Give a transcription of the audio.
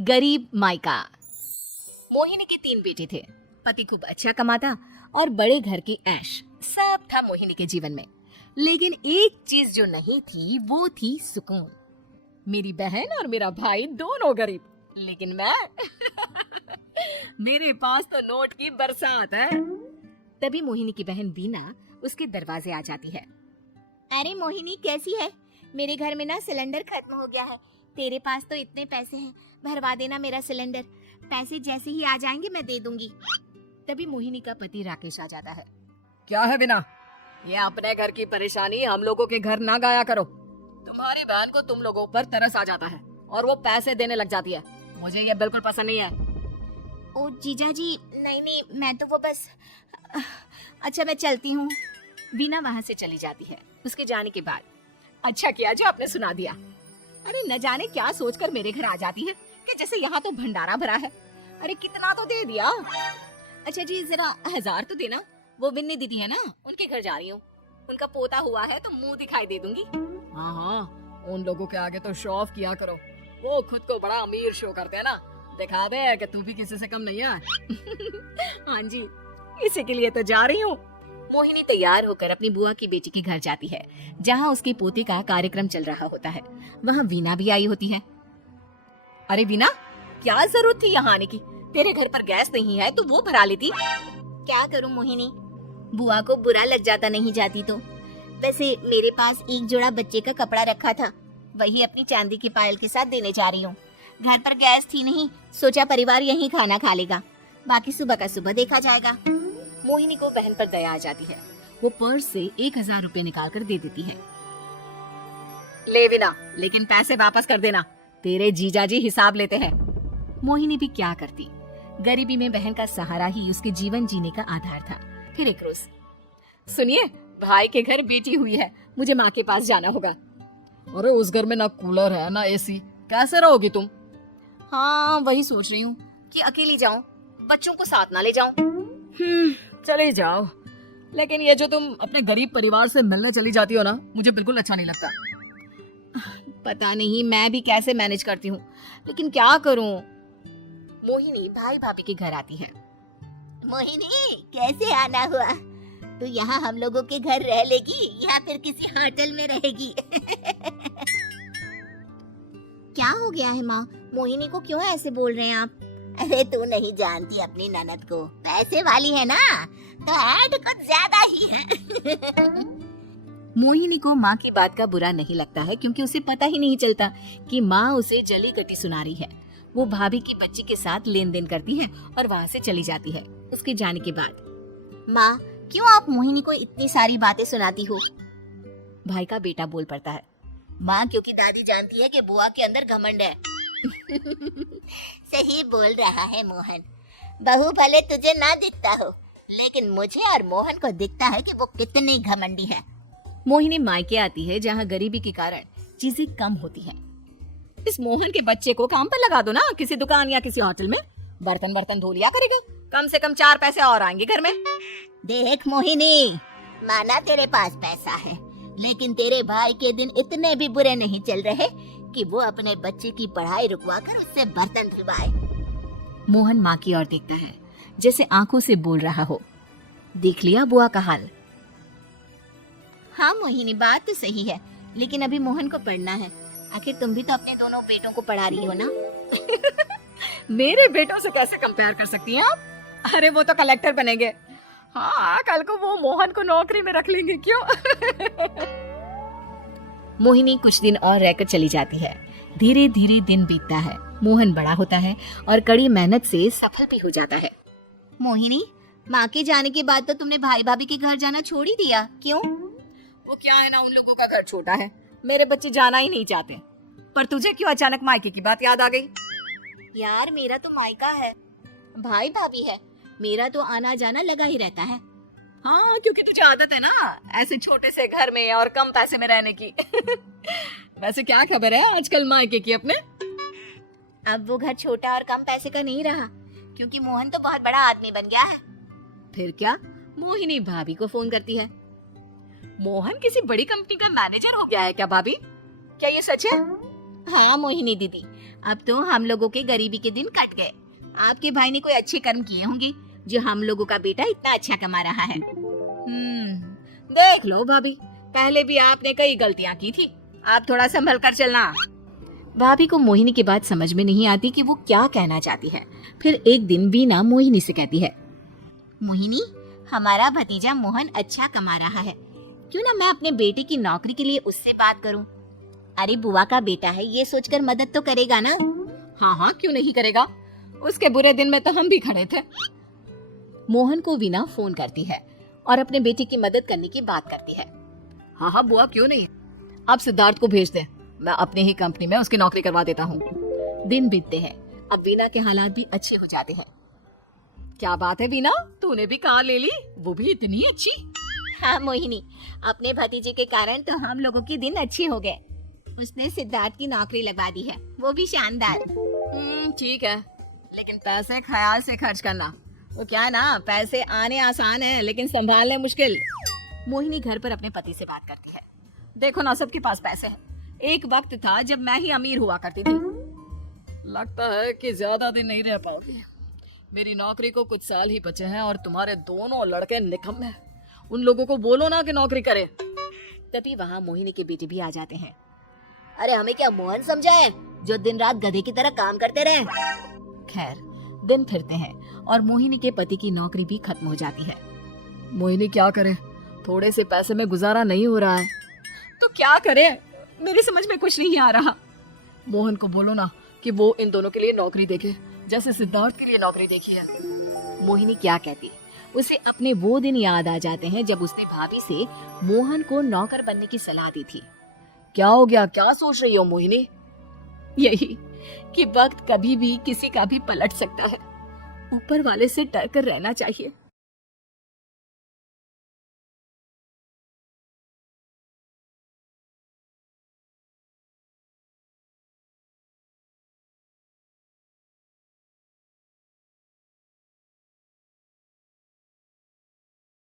गरीब मायका। मोहिनी के 3 बेटे थे। पति खूब अच्छा कमाता और बड़े घर की ऐश सब था मोहिनी के जीवन में। लेकिन एक चीज जो नहीं थी वो थी सुकून। मेरी बहन और मेरा भाई दोनों गरीब, लेकिन मैं मेरे पास तो नोट की बरसात है। तभी मोहिनी की बहन वीना उसके दरवाजे आ जाती है। अरे मोहिनी कैसी है? मेरे घर में ना सिलेंडर खत्म हो गया है। तेरे पास तो इतने पैसे हैं, भरवा देना मेरा सिलेंडर। पैसे जैसे ही आ जाएंगे मैं दे दूंगी। तभी मोहिनी का पति राकेश आ जाता है। क्या है वीना, ये अपने घर की परेशानी हम लोगों के घर ना गाया करो। तुम्हारी बहन को तुम लोगों पर तरस आ जाता है और वो पैसे देने लग जाती है। मुझे ये बिल्कुल पसंद नहीं है। ओ जीजा जी, नहीं मैं तो वो बस अच्छा मैं चलती हूँ। वीना वहाँ से चली जाती है। उसके जाने के बाद अच्छा किया जो आपने सुना दिया। अरे न जाने क्या सोचकर मेरे घर आ जाती है कि जैसे यहाँ तो भंडारा भरा है। अरे कितना तो दे दिया। अच्छा जी जरा 1000 तो देना। वो बिन्नी दीदी है ना, उनके घर जा रही हूँ। उनका पोता हुआ है तो मुंह दिखाई दे दूंगी। हाँ, उन लोगों के आगे तो शो ऑफ किया करो। वो खुद को बड़ा अमीर शो करते हैं ना, दिखा दे कि तू भी किसी से कम नहीं है। हाँ जी, इसी के लिए तो जा रही हूँ। मोहिनी तैयार होकर अपनी बुआ की बेटी के घर जाती है, जहाँ उसके पोते का कार्यक्रम चल रहा होता है। वहाँ वीना भी आई होती है। अरे वीना, क्या जरूरत थी यहाँ आने की? तेरे घर पर गैस नहीं है तो वो भरा लेती। क्या करूँ मोहिनी, बुआ को बुरा लग जाता नहीं जाती तो। वैसे मेरे पास एक जोड़ा बच्चे का कपड़ा रखा था, वही अपनी चांदी की पायल के साथ देने जा रही हूँ। घर पर गैस थी नहीं, सोचा परिवार यहीं खाना खा लेगा, बाकी सुबह का सुबह देखा जाएगा। मोहिनी को बहन पर दया आ जाती है। वो पर्स से 1000 रुपए निकाल कर दे देती है। ले वीना, लेकिन पैसे वापस कर देना, तेरे जीजाजी हिसाब लेते हैं। मोहिनी भी क्या करती, गरीबी में बहन का सहारा ही उसके जीवन जीने का आधार था। फिर एक रोज, सुनिए, भाई के घर बेटी हुई है, मुझे माँ के पास जाना होगा। अरे उस घर में ना कूलर है ना एसी, कैसे रहोगी तुम? हाँ वही सोच रही हूँ कि अकेली जाऊं, बच्चों को साथ ना ले जाऊं। चले जाओ, लेकिन ये जो तुम अपने गरीब परिवार से मिलने चली जाती हो ना, मुझे बिल्कुल अच्छा नहीं लगता। पता नहीं मैं भी कैसे मैनेज करती हूँ, लेकिन क्या करूँ। मोहिनी भाई भाभी के घर आती है। मोहिनी कैसे आना हुआ? तो यहाँ हम लोगों के घर रह लेगी या फिर किसी होटल में रहेगी? क्या हो गया है माँ, मोहिनी को क्यों ऐसे बोल रहे हैं आप? अरे तू नहीं जानती अपनी ननद को, पैसे वाली है ना, तो ऐड कुछ ज्यादा ही है। मोहिनी को माँ की बात का बुरा नहीं लगता है, क्योंकि उसे पता ही नहीं चलता कि माँ उसे जली कटी सुना रही है। वो भाभी की बच्ची के साथ लेन देन करती है और वहाँ से चली जाती है। उसके जाने के बाद, माँ क्यों आप मोहिनी को इतनी सारी बातें सुनाती हो? भाई का बेटा बोल पड़ता है। माँ क्योंकि दादी जानती है कि बुआ के अंदर घमंड है। सही बोल रहा है मोहन, बहू भले तुझे ना दिखता हो, लेकिन मुझे और मोहन को दिखता है कि वो कितनी घमंडी है। मोहिनी मायके आती है, जहाँ गरीबी के कारण चीजें कम होती हैं। इस मोहन के बच्चे को काम पर लगा दो ना, किसी दुकान या किसी होटल में, बर्तन धो लिया करेगा, कम से कम 4 पैसे और आएंगे घर में। देख मोहिनी, माना तेरे पास पैसा है, लेकिन तेरे भाई के दिन इतने भी बुरे नहीं चल रहे कि वो अपने बच्चे की पढ़ाई रुकवा कर उससे बर्तन धुलवाए। मोहन माँ की ओर देखता है, जैसे आंखों से बोल रहा हो, देख लिया बुआ का हाल। हाँ मोहिनी, बात तो सही है, लेकिन अभी मोहन को पढ़ना है। आखिर तुम भी तो अपने दोनों बेटों को पढ़ा रही हो ना। मेरे बेटों से कैसे कंपेयर कर सकती हैं आप? अरे वो तो कलेक्टर बनेंगे। हाँ, कल को वो मोहन को नौकरी में रख लेंगे, क्यों? मोहिनी कुछ दिन और रहकर चली जाती है। धीरे धीरे दिन बीतता है, मोहन बड़ा होता है और कड़ी मेहनत से सफल भी हो जाता है। मोहिनी, माँ के जाने के बाद तो तुमने भाई भाभी के घर जाना छोड़ ही दिया, क्यों? वो क्या है ना, उन लोगों का घर छोटा है, मेरे बच्चे जाना ही नहीं चाहते। पर तुझे क्यों अचानक मायके की बात याद आ गई? यार मेरा तो मायका है, भाई भाभी है, मेरा तो आना जाना लगा ही रहता है। हाँ, क्योंकि तुझे आदत है ना ऐसे छोटे से घर में और कम पैसे में रहने की। वैसे क्या खबर है आजकल मायके की अपने? अब वो घर छोटा और कम पैसे का नहीं रहा, क्योंकि मोहन तो बहुत बड़ा आदमी बन गया है। फिर क्या? मोहिनी भाभी को फोन करती है। मोहन किसी बड़ी कंपनी का मैनेजर हो गया है क्या भाभी? क्या ये सच है? हाँ मोहिनी दीदी, अब तो हम लोगों के गरीबी के दिन कट गए। आपके भाई ने कोई अच्छे कर्म किए होंगे जो हम लोगों का बेटा इतना अच्छा कमा रहा है। देख लो भाभी, पहले भी आपने कई गलतियां की थी, आप थोड़ा संभल कर चलना। भाभी को मोहिनी की बात समझ में नहीं आती कि वो क्या कहना चाहती है। फिर एक दिन वीना मोहिनी से कहती है, मोहिनी, हमारा भतीजा मोहन अच्छा कमा रहा है, क्यों ना मैं अपने बेटे की नौकरी के लिए उससे बात करूं। अरे बुआ का बेटा है, ये सोचकर मदद तो करेगा ना। हाँ हाँ क्यों नहीं करेगा, उसके बुरे दिन में तो हम भी खड़े थे। मोहन को वीना फोन करती है और अपने बेटे की मदद करने की बात करती है। हाँ हाँ बुआ क्यों नहीं, आप सिद्धार्थ को भेज दे, मैं अपनी ही कंपनी में उसकी नौकरी करवा देता हूँ। दिन बीतते हैं, अब वीना के हालात भी अच्छे हो जाते हैं। क्या बात है वीना, तूने भी कार ले ली, वो भी इतनी अच्छी। हाँ मोहिनी, अपने भतीजे के कारण तो हम लोगों के दिन अच्छे हो गए। उसने सिद्धार्थ की नौकरी लगवा दी है, वो भी शानदार। ठीक है, लेकिन पैसे ख्याल से खर्च करना। वो क्या है ना, पैसे आने आसान है लेकिन संभालने मुश्किल। मोहिनी घर पर अपने पति से बात करती है। देखो ना, सबके पास पैसे हैं। एक वक्त था जब मैं ही अमीर हुआ करती थी। लगता है कि ज्यादा दिन नहीं रह पाओगी। मेरी नौकरी को कुछ साल ही बचे हैं और तुम्हारे दोनों लड़के निकम्मे हैं। उन लोगों को बोलो ना कि नौकरी करे। तभी वहाँ मोहिनी के बेटे भी आ जाते हैं। अरे हमें क्या मोहन समझा है जो दिन रात गधे की तरह काम करते रहे। खैर, दिन फिरते हैं और मोहिनी के पति की नौकरी भी खत्म हो जाती है। मोहिनी क्या करे, थोड़े से पैसे में गुजारा नहीं हो रहा है। तो क्या करे, मेरी समझ में कुछ नहीं आ रहा। मोहन को बोलो ना कि वो इन दोनों के लिए नौकरी देखे, जैसे सिद्धार्थ के लिए नौकरी देखी है। मोहिनी क्या कहती, उसे अपने वो दिन याद आ जाते हैं जब उसने भाभी से मोहन को नौकर बनने की सलाह दी थी। क्या हो गया, क्या सोच रही हो मोहिनी? यही कि वक्त कभी भी किसी का भी पलट सकता है। ऊपर वाले से डर कर रहना चाहिए।